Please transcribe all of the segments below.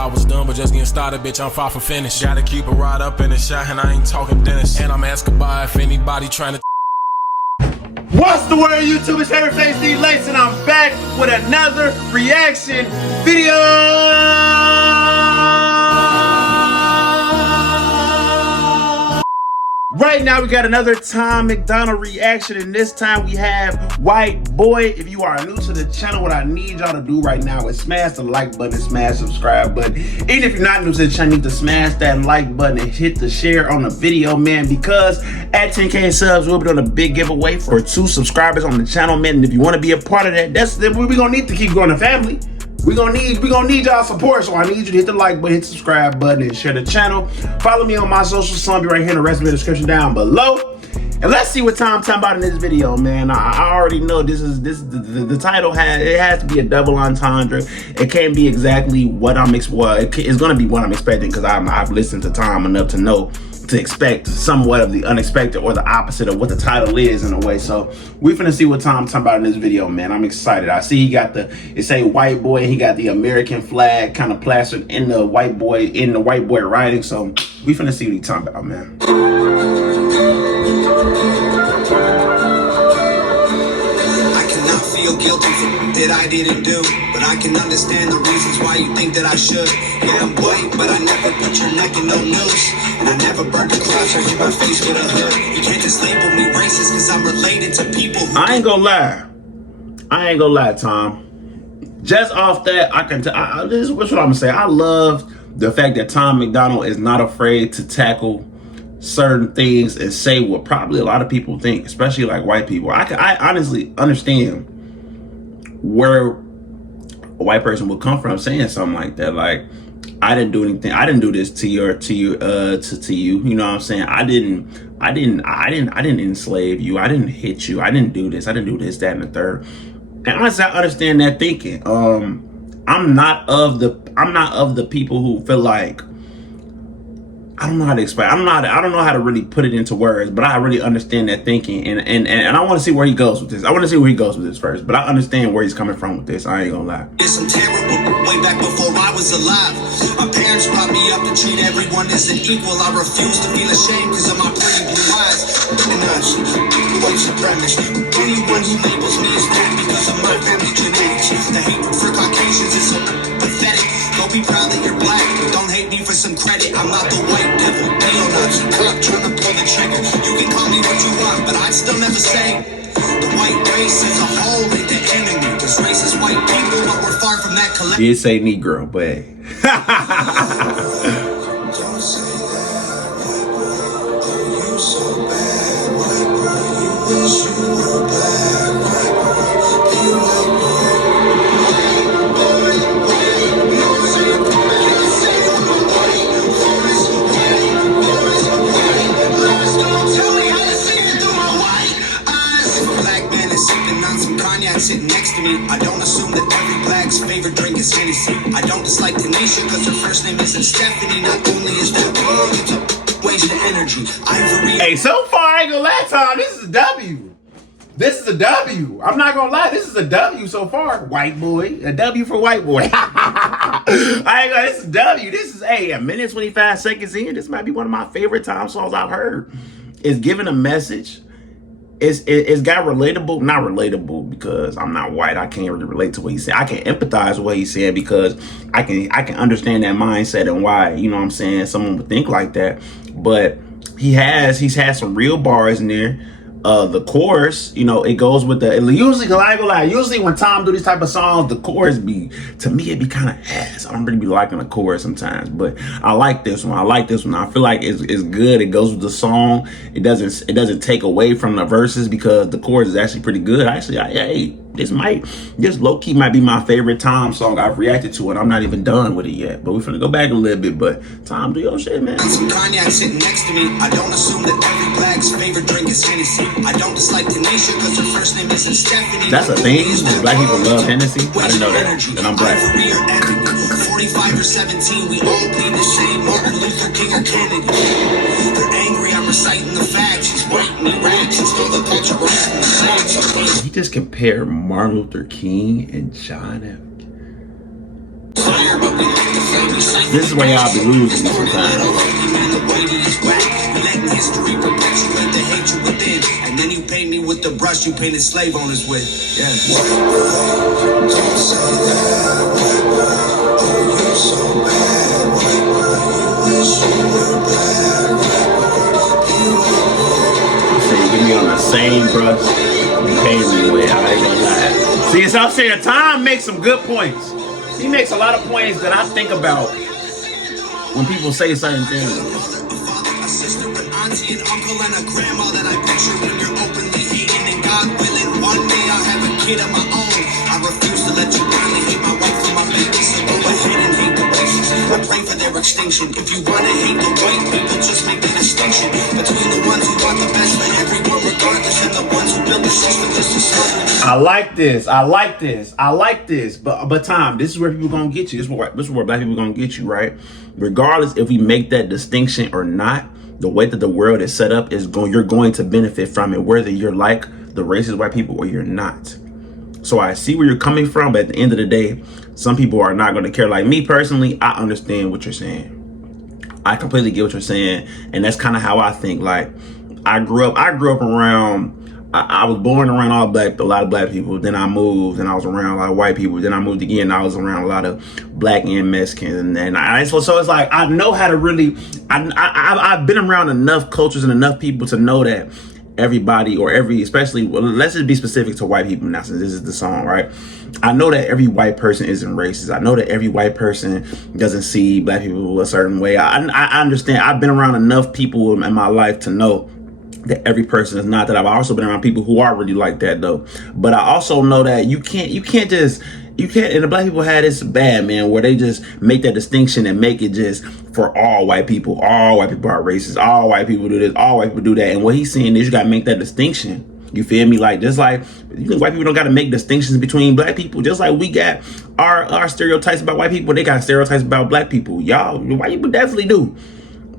I was done, but just getting started, bitch, I'm far from finished. Gotta keep it right up in the shot, and I ain't talking Dennis. And I'm asking by if anybody trying to. What's the word, YouTube? It's favorite face DLace, and I'm back with another reaction video. Right now, we got another Tom MacDonald reaction, and this time we have WHITEBOY. If you are new to the channel, what I need y'all to do right now is smash the like button and smash the subscribe button. Even if you're not new to the channel, you need to smash that like button and hit the share on the video, man, because at 10K subs, we'll be doing a big giveaway for 2 subscribers on the channel, man. And if you want to be a part of that, we're gonna need to keep growing the family. We're gonna need y'all support, so I need you to hit the like button, hit the subscribe button, and share the channel. Follow me on my socials, so I'll be right here in the rest of the description down below. And let's see what Tom's talking about in this video, man. I already know the title has to be a double entendre. It can't be exactly what it's gonna be what I'm expecting, because I've listened to Tom enough to know to expect somewhat of the unexpected or the opposite of what the title is in a way. So we finna see what Tom's talking about in this video, man. I'm excited. I see he got it say WHITEBOY, and he got the American flag kind of plastered in the WHITEBOY writing. So we finna see what he's talking about, man. I cannot feel guilty for that I didn't do, but I can understand the reasons why you think that I should. Yeah, I'm white, but I never put your neck in no noose, and I never burned a cross or hit my face with a hood. You can't just label me racist because I'm related to people who I ain't gonna lie, Tom. Just off that, this is what I'm gonna say. I love the fact that Tom MacDonald is not afraid to tackle certain things and say what probably a lot of people think, especially like white people. I honestly understand where a white person would come from saying something like that. Like, I didn't do anything. I didn't do this to you. You know what I'm saying? I didn't enslave you. I didn't hit you. I didn't do this. I didn't do this, that, and the third. And honestly, I understand that thinking. I'm not of the people who feel like, I don't know how to explain. I don't know how to really put it into words, but I really understand that thinking, and I want to see where he goes with this. I want to see where he goes with this first, but I understand where he's coming from with this. I ain't gonna lie. Yes, I'm terrible. Way back before I was alive, my parents brought me up to treat everyone as an equal. I refuse to feel ashamed because of my pretty blue eyes. And white supremacist. Anyone who labels me as that because of my family genetics. The hatred for Caucasians is so pathetic. Go be proud that you're black. Don't hate me for some credit. I'm not the white devil. Neo-Nazi clock trying to pull the trigger. You can call me what you want, but I'd still never say the white race as a whole ain't the enemy. There's racist white people, but we're far from that collective. Did say Negro, but Don't say that, white boy. Oh, you so bad, white boy. You wish you were black, white boy. Be white boy. Sitting next to me, I don't assume that every black's favorite drink is Hennessy. I don't dislike Tanisha because her first name isn't Stephanie. Not only is that wrong, it's a waste of energy. Hey, so far I ain't gonna lie, Tom. This is a W. This is a W. I'm not gonna lie. This is a W so far. WHITEBOY, a W for WHITEBOY. I ain't gonna. This is a W. This is a minute 25 seconds in. This might be one of my favorite Tom songs I've heard. It's giving a message. It's got relatable, not relatable because I'm not white. I can't really relate to what he's saying. I can empathize with what he's saying because I can understand that mindset and why, you know what I'm saying, someone would think like that. But he's had some real bars in there. The chorus, you know, it goes with the usually, cause I ain't gonna lie, usually when Tom do these type of songs, the chorus to me it be kind of ass. I don't really be liking the chorus sometimes, but I like this one. I feel like it's good. It goes with the song. It doesn't take away from the verses because the chorus is actually pretty good. Actually, this low-key might be my favorite Tom song I've reacted to, and I'm not even done with it yet. But we're finna go back a little bit. But Tom, do your shit, man. Some cognac sitting next to me. I don't assume that every black's favorite drink is Hennessy. I don't dislike Tanisha because her first name isn't Stephanie. That's a thing. Black people love Hennessy. I didn't know that. And I'm black. 45 or 17, we all bleed the same. Martin Luther King or Kennedy. They're angry. I'm reciting the facts. He's white and he raps and stole the culture. He just compared Martin Luther King and John F. This is where y'all be losing me sometimes. History perpetuate the hatred within, and then you paint me with the brush you painted slave owners with. Yeah. Don't say that, oh, you're so bad. You wish you were black. So you give me on the same brush you painted me with. I ain't gonna lie. See, it's I'm saying Tom makes some good points. He makes a lot of points that I think about when people say certain things. Auntie and uncle and a grandma that I picture when you're openly hating, and God willing, one day I'll have a kid of my own. I refuse to let you blindly hate my wife and my baby, so go ahead and hate the races. I pray for their extinction. If you wanna hate the white people, just make the distinction between the ones who want the best for everyone regardless, and the ones who build the system just to serve. I like this. I like this. I like this. But Tom, this is where people gonna get you. This is where black people gonna get you, right? Regardless if we make that distinction or not, the way that the world is set up is you're going to benefit from it, whether you're like the racist white people or you're not. So I see where you're coming from, but at the end of the day, some people are not going to care. Like me personally, I understand what you're saying. I completely get what you're saying, and that's kind of how I think. Like I grew up around. I was born around a lot of black people. Then I moved, and I was around a lot of white people. Then I moved again, and I was around a lot of black and Mexicans. And so it's like I know how to really. I've been around enough cultures and enough people to know that everybody especially, well, let's just be specific to white people now, since this is the song, right? I know that every white person isn't racist. I know that every white person doesn't see black people a certain way. I understand. I've been around enough people in my life to know that every person is not that. I've also been around people who are really like that though. But I also know that you can't, and the black people had this bad, man, where they just make that distinction and make it just for all white people. All white people are racist. All white people do this. All white people do that. And what he's saying is you got to make that distinction. You feel me? Like, just like you think white people don't got to make distinctions between black people, just like we got our stereotypes about white people, they got stereotypes about black people. Y'all, white people definitely do.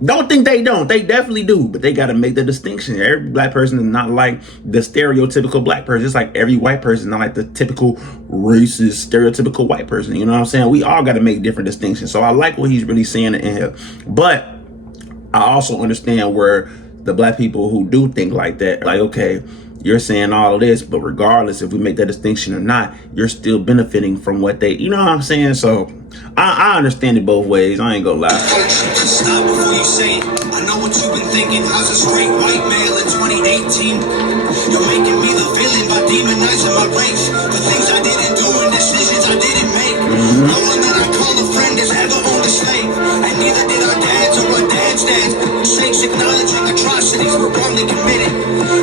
Don't think they don't. They definitely do. But they got to make the distinction. Every black person is not like the stereotypical black person. It's like every white person is not like the typical racist, stereotypical white person. You know what I'm saying? We all got to make different distinctions. So I like what he's really saying in here. But I also understand where the black people who do think like that, like, okay, you're saying all of this, but regardless if we make that distinction or not, you're still benefiting from what they, you know what I'm saying? So I understand it both ways. I ain't gonna lie. Stop before you say it. I know what you've been thinking. How's a straight white male in 2018? You're making me the villain by demonizing my race. The things I didn't do and decisions I didn't make. No one that I call a friend has ever owned a slave. And neither did our dads or our dads' dads. Saints acknowledging atrocities were wrongly committed.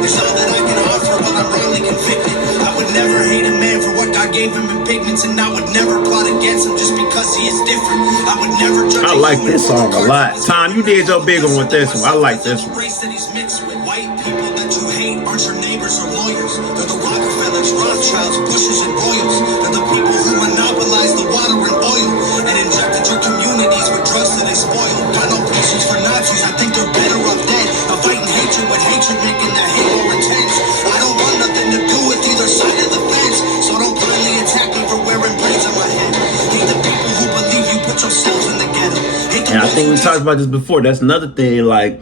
It's all that I can offer while I'm wrongly convicted. I would never hate a man for what God gave him in pigments, and I would never plot against him just because he is different. I would never judge. I like this song a lot. Tom, you did your big one with this one. I like this one. Race that he's mixed with. White people that you hate aren't your neighbors or lawyers. They're the Rockefellers, Rothschilds, Bushes, and Royals. They're the people who monopolize the water and oil and injected your communities with drugs that they spoil. Got no patience for Nazis. I think they're better off dead. I'm fighting hatred with hatred, making that hate more intense. I don't want nothing to do with either side of the fence, so don't blindly attack me for wearing braids on my head. Hate the people who believe you put yourselves in the ghetto. And I think we talked about this before. That's another thing. Like,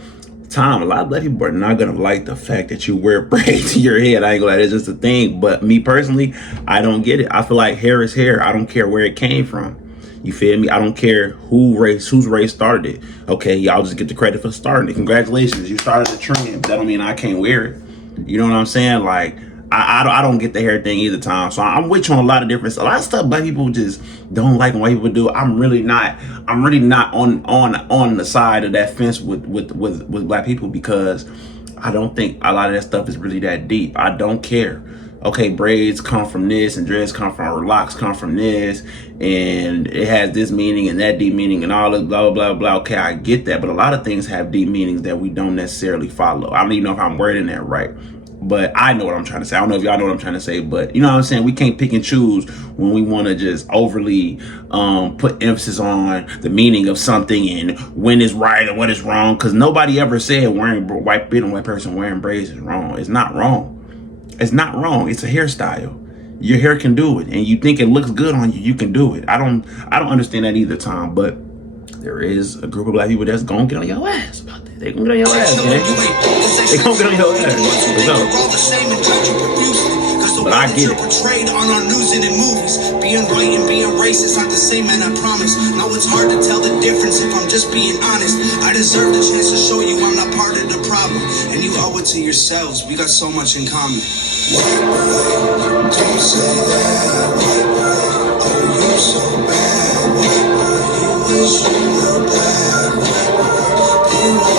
Tom, a lot of black people are not gonna like the fact that you wear braids to your head. I ain't gonna lie, it's just a thing. But me personally, I don't get it. I feel like hair is hair. I don't care where it came from. You feel me? I don't care whose race started it. Okay, y'all just get the credit for starting it. Congratulations, you started the trend. That don't mean I can't wear it. You know what I'm saying? Like, I don't get the hair thing either, Tom. So I'm with you on a lot of stuff black people just don't like when white people do. I'm really not on the side of that fence with black people, because I don't think a lot of that stuff is really that deep. I don't care. Okay, braids come from this and dreads come from, or locks come from this, and it has this meaning and that deep meaning and all this blah, blah, blah. Okay, I get that. But a lot of things have deep meanings that we don't necessarily follow. I don't even know if I'm wording that right, but I know what I'm trying to say. I don't know if y'all know what I'm trying to say, but you know what I'm saying? We can't pick and choose when we want to just overly put emphasis on the meaning of something and when it's right and what is wrong, because nobody ever said being a white person wearing braids is wrong. It's not wrong. It's not wrong. It's a hairstyle. Your hair can do it, and you think it looks good on you, you can do it. I don't understand that either, Tom. But there is a group of black people that's gonna get on your ass about that. They gonna get on your ass, man. They gonna get on your ass. But I get it. Portrayed on our news and in movies. Being white and being racist not the same, and I promise. Now it's hard to tell the difference if I'm just being honest. I deserve the chance to show you I'm not part of the problem, and you owe it to yourselves. We got so much in common. White boy, don't say that. White boy, oh you're so bad. White boy, you wish you were black. White boy, you know.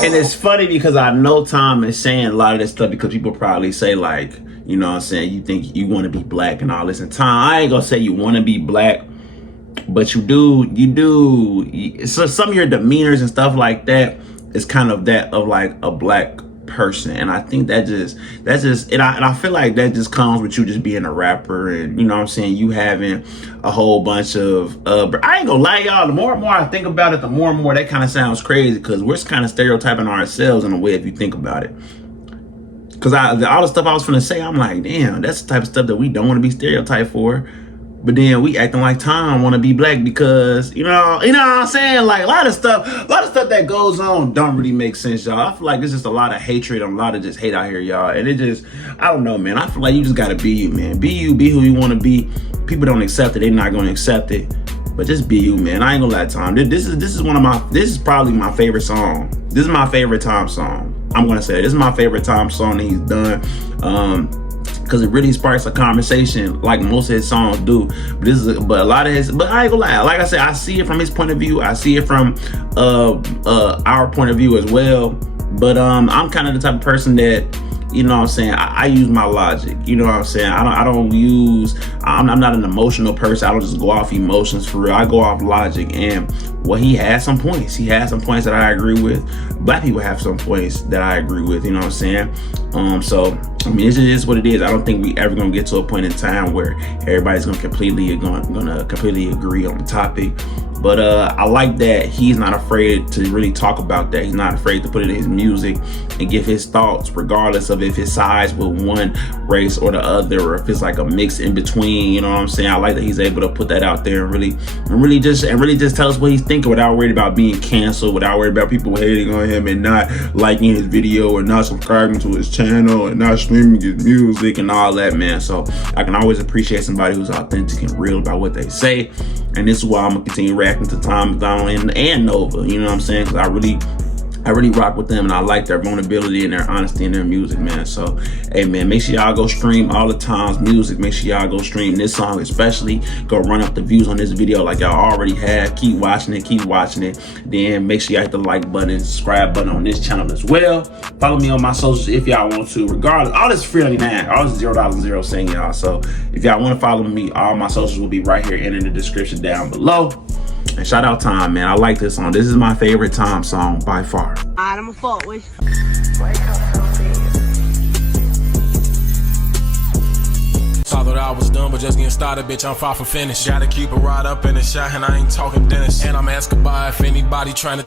And it's funny because I know Tom is saying a lot of this stuff because people probably say, like, you know what I'm saying, you think you want to be black and all this. And Tom, I ain't gonna say you want to be black, but you do. So some of your demeanors and stuff like that is kind of that of like a black person. And I think that's just and I feel like that just comes with you just being a rapper, and you know what I'm saying, you having a whole bunch of I ain't gonna lie, y'all, the more and more I think about it, the more and more that kind of sounds crazy, because we're kind of stereotyping ourselves in a way if you think about it. Because all the stuff I was finna say, I'm like, damn, that's the type of stuff that we don't want to be stereotyped for. But then we acting like Tom want to be black because, you know what I'm saying? Like a lot of stuff that goes on don't really make sense, y'all. I feel like there's just a lot of hatred and a lot of just hate out here, y'all. And it just, I don't know, man. I feel like you just got to be you, man. Be you, be who you want to be. People don't accept it. They're not going to accept it. But just be you, man. I ain't gonna lie, Tom. This is probably my favorite song. This is my favorite Tom song. I'm gonna say it. This is my favorite Tom song that he's done. Because it really sparks a conversation like most of his songs do. But a lot of his, but I ain't gonna lie, like I said, I see it from his point of view. I see it from our point of view as well. But I'm kind of the type of person that, you know what I'm saying, I use my logic. You know what I'm saying? I'm not an emotional person. I don't just go off emotions for real. I go off logic. And well, he has some points. He has some points that I agree with. Black people have some points that I agree with. You know what I'm saying? So I mean, it just is what it is. I don't think we ever gonna get to a point in time where everybody's gonna completely agree on the topic. But I like that he's not afraid to really talk about that. He's not afraid to put it in his music and give his thoughts, regardless of if it sides with one race or the other, or if it's like a mix in between. You know what I'm saying? I like that he's able to put that out there and really just tell us what he's thinking without worried about being canceled, without worried about people hating on him and not liking his video or not subscribing to his channel and not streaming his music and all that, man. So I can always appreciate somebody who's authentic and real about what they say. And this is why I'm gonna continue reacting to Tom MacDonald and Nova. You know what I'm saying? Because I really rock with them, and I like their vulnerability and their honesty in their music, man. So, hey, man, make sure y'all go stream all of Tom's music. Make sure y'all go stream this song, especially. Go run up the views on this video like y'all already have. Keep watching it. Then make sure y'all hit the like button and subscribe button on this channel as well. Follow me on my socials if y'all want to. Regardless, all this free $99. All this $0 saying, y'all. So if y'all want to follow me, all my socials will be right here and in the description down below. And shout out Tom, man. I like this song. This is my favorite Tom song by far. I'm a fault with. Thought I was done, but just getting started, bitch. I'm far from finished. Gotta keep it right up in the shot, and I ain't talking dentist. And I'm asking by if anybody trying to